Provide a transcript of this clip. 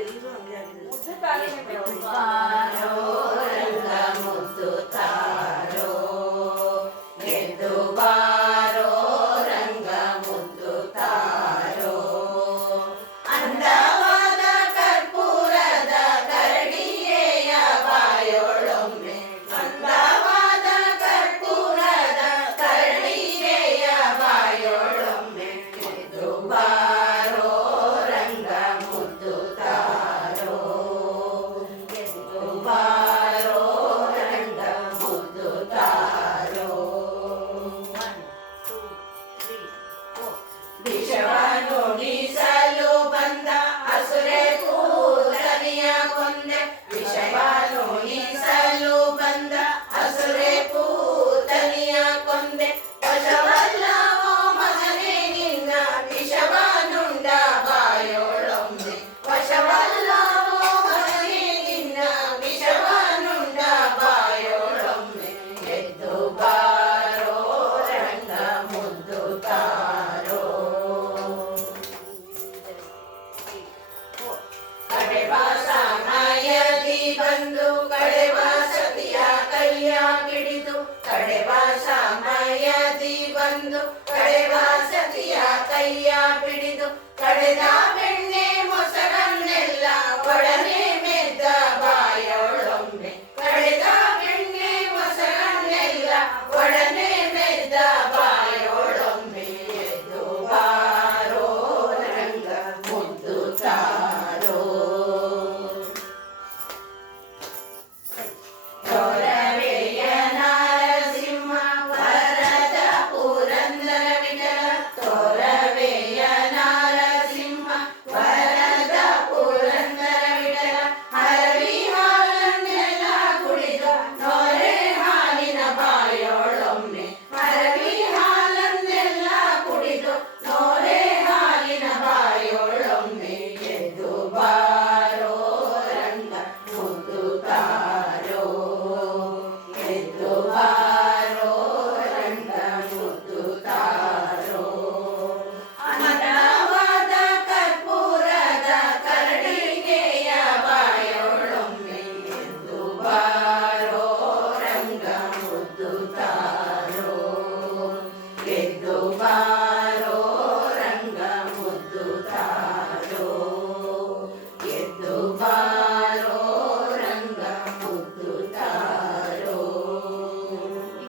ಎಲ್ಲರೂ ಹಂಗೆ ವಿಷವನುಣಿಸಲು ಬಂದ ಅಸುರೆ ಪೂತನಿಯ ಕೊಂದೆ ವಿಷವನುಣಿಸಲು ಬಂದ ಅಸುರೆ ಪೂತನಿಯ ಕೊಂದೆ ವಶವಲ್ಲವೋ ಮಗನೇ ನಿನ್ನ ವಿಷವನುಂಡ ಬಾಯೋಳೊಮ್ಮೆ ವಶವಲ್ಲವೋ ಮಗನೇ ನಿನ್ನ ವಿಷವನುಂಡ ಬಾಯೋಳೊಮ್ಮೆ ಎದ್ದು ಬಾರೋ ರಂಗ ಮುದ್ದು ತಾರೋ ಸಮಯದಿ ಬಂದು ಕಡೆವ ಸತಿಯ ಕೈಯ ಹಿಡಿದು ಕಡೆವ ಸಮಯದಿ ಬಂದು